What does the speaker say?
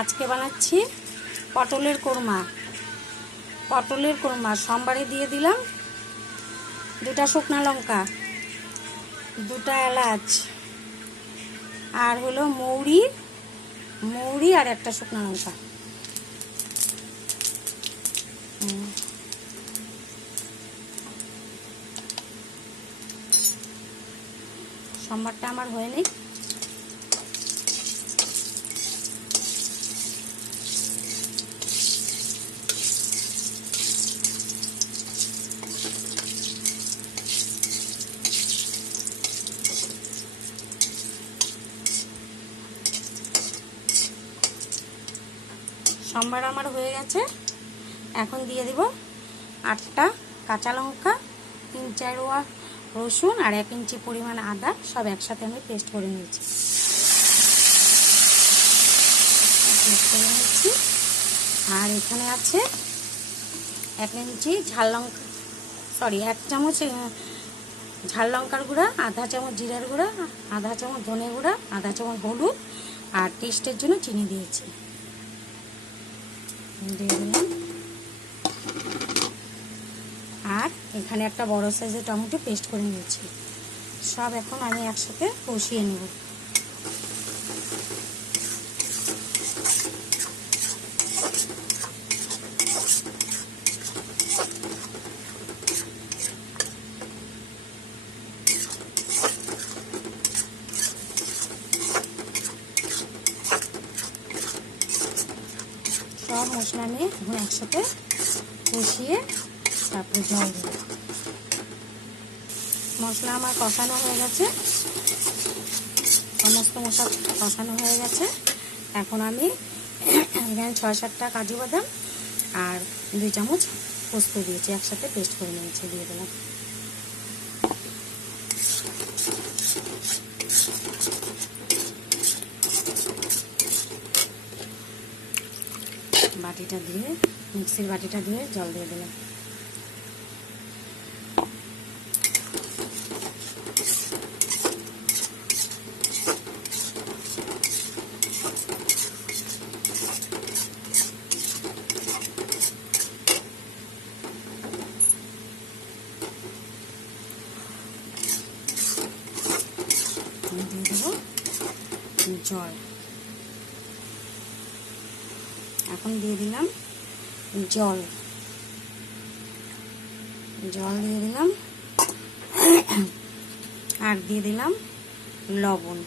আজকে বানাচ্ছি পটলের কোরমা। সোমবারে দিয়ে দিলাম 2টা শুকনো লঙ্কা, 2টা এলাচ, আর হলো মৌরি আর 1টা শুকনো লঙ্কা। সোমবারটা আমার হয়নি। সোমবার আমার হয়ে গেছে। এখন দিয়ে দিব 8টা কাঁচা লঙ্কা, 3-4 কোয়া রসুন আর 1 ইঞ্চি পরিমাণ আদা, সব একসাথে আমি পেস্ট করে নিয়েছি। আর এখানে আছে 1 ইঞ্চি 1 চামচ ঝাল লঙ্কার গুঁড়া, আধা চামচ জিরার গুঁড়া, আধা চামচ ধনে গুঁড়া, আধা চামচ হলুদ, আর টেস্টের জন্য চিনি দিয়েছি। দিয়ে দিলাম। আর এখানে একটা বড় সাইজের টমেটো পেস্ট করে নিয়েছি। সব এখন আমি একসাথে কষিয়ে নেব। সব মশলা নিয়ে এখন একসাথে কষিয়ে তারপরে জল দেব। মশলা আমার কষানো হয়ে গেছে, সমস্ত মশলা কষানো হয়ে গেছে। এখন আমি এখানে 6-7টা কাজু বাদাম আর 2 চামচ পোস্ত দিয়েছি, একসাথে পেস্ট করে নিয়েছি, দিয়ে দিলাম। বাটিটা দিয়ে মিক্সির বাটিটা দিয়ে জল দিয়ে দিলাম। দিয়ে দেবো জল। এখন দিয়ে দিলাম জল দিয়ে দিলাম আর দিয়ে দিলাম লবণ।